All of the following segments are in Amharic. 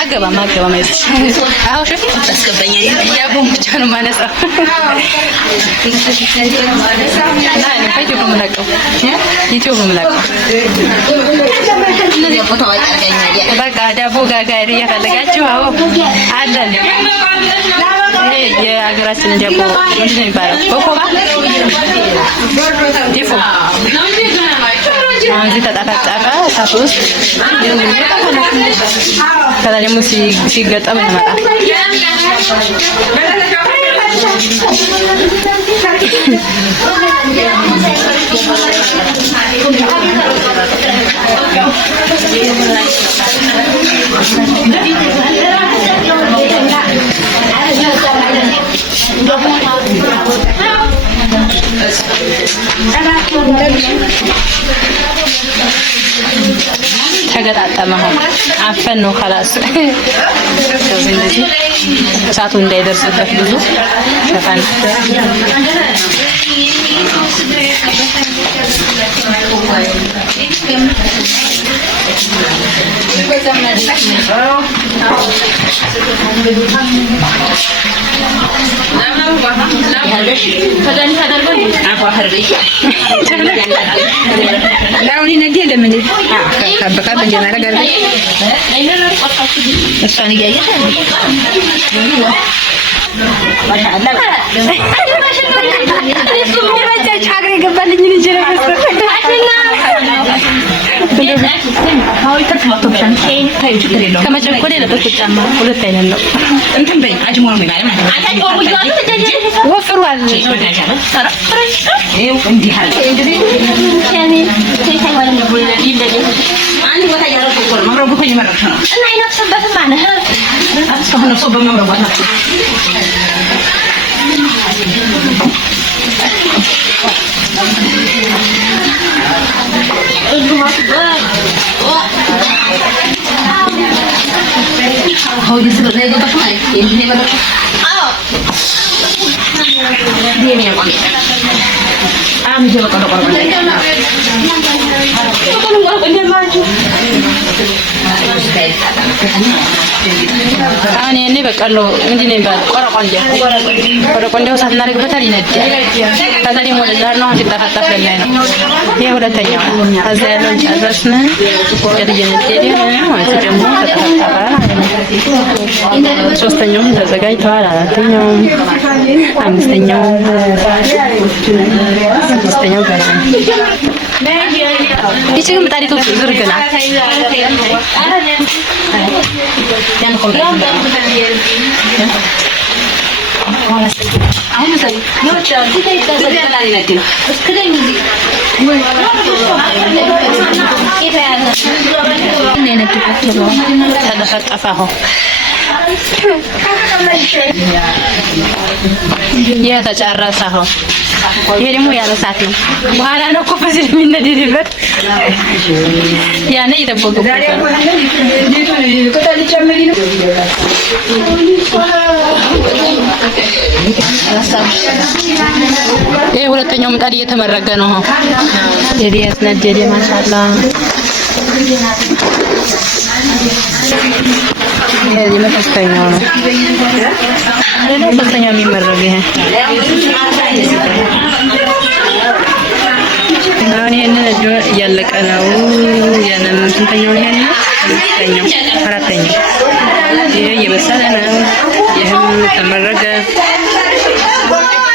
አገባም አይደል አው ሸፍ ተስከበኛ ያቦም ብቻ ነው ማነሳ ናኒ ፈይቶ ምናቀው ይቲው ምናቀው እነዚህ ቦታው አይቀርኛል በቃ ዳቦ ጋጋሪ ያፈለጋችሁ አዎ አለን የሀገራችን ዳቦ ምንድን ነው የሚባለው ኮኮባ ዲፎ እዚህ ተጣጣጣ እሳት ውስጥ ከዛ ደግሞ ሲገጠም ይመጣል ተገጣጠመ አፈን ነው خلاص እንደዚህ እሳቱ እንዳይደርስበት ብዙ ሸፋን ላውኒ ነዲ ለምን ካበቃ በጀማራ ጋር እሷን እያየሽ ማሻአላ እሱ ምራጫች ሀገር ገባልኝ ልጅ ነው ከመጨቆሌ ለበቁጫማ ሁለት አይነት ነው እንትን በይ አጅሞር ምን ማለት ነው ወፍሯል ይሄው እንዲህ አለ ያኔ ተይታይዋለ ነው አንድ ቦታ ያለው ቆል መምረቡ ሆይ መረከ ነው እና አይነፍስበት ማለት አስከሆነ ነው ሰው በመምረቡ ነው هو دي سبب زي ده بشوي يعني ما بشوف دي مين قال عم جاب قرب እኔ በቀለው ምንድነው ይባል ቆረቆንዴው ሳትናረግበታል ይነዳል ከዛ ደግሞ ለዛር ነው ሲጣጣፍ ለላይ ነው ይሄ ሁለተኛው ከዛ ያለው ጨረስን ከየነደደ ማለት ደግሞ ተጣጣፈ ሶስተኛው ተዘጋጅቷል አራተኛው አምስተኛው ስድስተኛው ጋር ይችላል ምጣዲቱ ዝርግና ያን ኮምፕሌት አሁን ሰይ ነው ቻርጅ ተይተዘገና ይነድ ነው እስከደኝ እዚህ ተደፈጠፈው የተጨረሰው ይሄ ደግሞ ያለሳት ነው በኋላ ነው ኮፈስ የሚነድድበት ያኔ ይተቦገው ይሄ ሁለተኛው ምጣድ እየተመረገ ነው የዲያስ ነደደ ማሻአላ ይሄ የመተስተኛው ነው ሶስተኛው የሚመረግ ይሄ አሁን ይሄንን እያለቀ ነው ያንን ስንተኛው ይሄ ነው ስንተኛው አራተኛው ይሄ እየበሰለ ነው ይሄም ተመረገ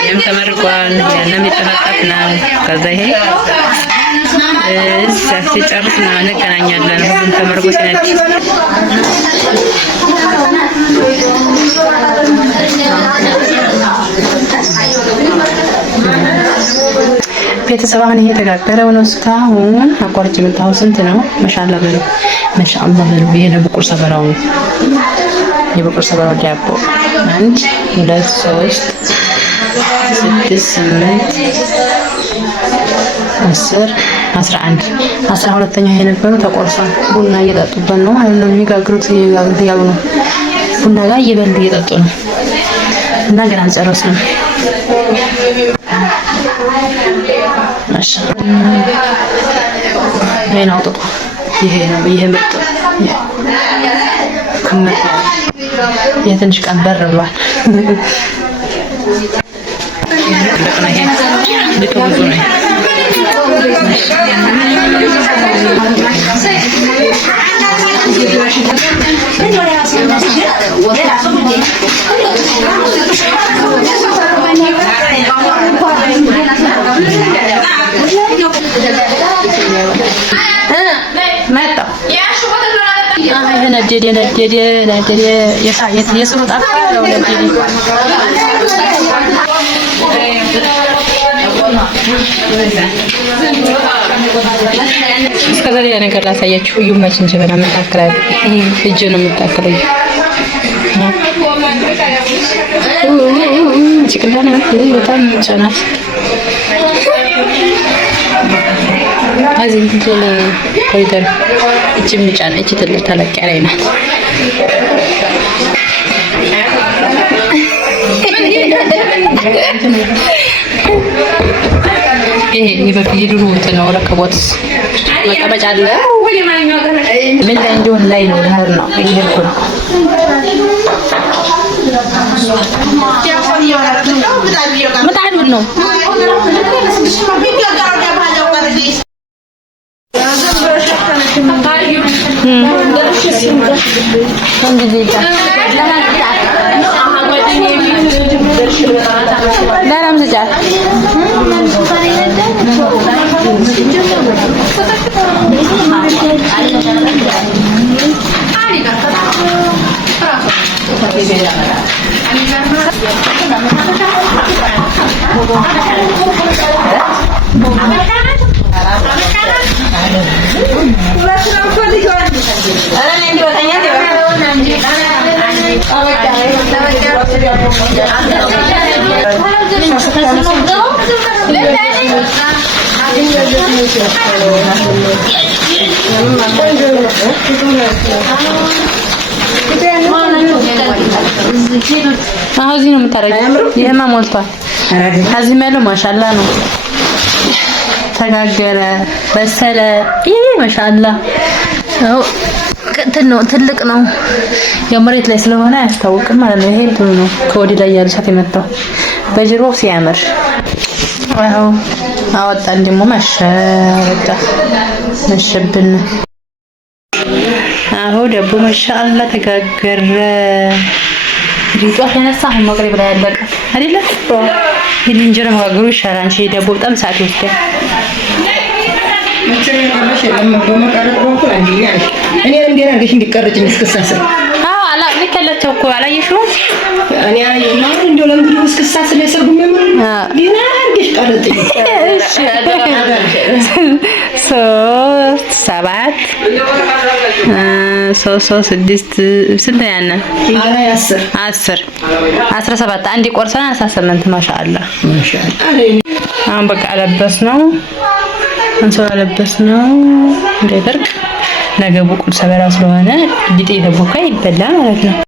ይሄም ተመርጓል ያንን የሚጠጣፍ ነው ከዛ ይሄ ሲጨርስ ነው እንገናኛለን ሁሉም ተመርጎ ሲነድ ቤተሰብ አሁን እየተጋገረው ነው እስካሁን አቋርጭ የመጣው ስንት ነው ማሻአላ በሉ ይሄ ነው በቁር ሰበራው ነው የበቁር ሰበራው ዳቦ 1 2 3 6 8 10 11ኛው የነበረው ተቆርሷል ቡና እየጠጡበት ነው ማለት ነው የሚጋግሩት ያው ነው ቡና ጋር እየበሉ እየጠጡ ነው እና ገና አልጨረስንም ማሻአላ ይሄ ነው ምርጥ የትንሽ ቀን በር ብሏል። ነደደ የስሩ ጠፋ ነው። እስከዛ ሌላ ነገር ላሳያችሁ። እዩማችን ጀበና የምታክላል እጅ ነው የምታክለው። ጭቅላና በጣም ጨናት አዚም ትል ኮሪደር እቺ ምጫን እቺ ትልቅ ተለቅ ያለ ናት። ይሄ የድሮ ነው። ረከቦት መቀመጫ አለ። ምን ላይ እንደሆነ ላይ ነው ዳር ነው ይሄርኩ ነው። ምጣዱ ነው ዳራም ዘጃት እዚህ ነው የምታረጋው። ይሄማ ሞልቷል። እዚህም ያለው ማሻአላ ነው። ተጋገረ፣ በሰለ። ይሄ ማሻአላ ነው። ትልቅ ነው። የመሬት ላይ ስለሆነ አያስታውቅም ማለት ነው። ይሄ እንትኑ ነው ከወዲህ ላይ ያለ እሳት የመጣው በጅሮ ሲያምር። አዎ አወጣን ደግሞ መሸበታ መሸብን። አዎ ደቦ ማሻአላ ተጋገረ። ዲጧት ያነሳ መቅረብ ላይ ያለቀ አይደለ? ይሄ እንጀራ መጋገሩ ይሻላል። አንቺ ደቦ በጣም ሰዓት ይወስዳል። እኔ እንዴት አድርገሽ እንዲቀርጭኝ እስክሳስል? አዎ አላ ልከለቸው እኮ አላየሽውም? እኔ አላየሁም። እንደው ለምን እስክሳስል ለሰርጉም የምር ዲና አድርገሽ ቀርጭኝ። እሺ 3 7 3 6 ስንት ያነ? 10 17 አንድ ቆርሰና 18 ማሻአላ አሁን በቃ አለበስ ነው አንሶላ ለበስ ነው እንዳይደርቅ ነገ ቡቁል ሰበራ ስለሆነ ሊጤ ተቦካ ይበላ ማለት ነው።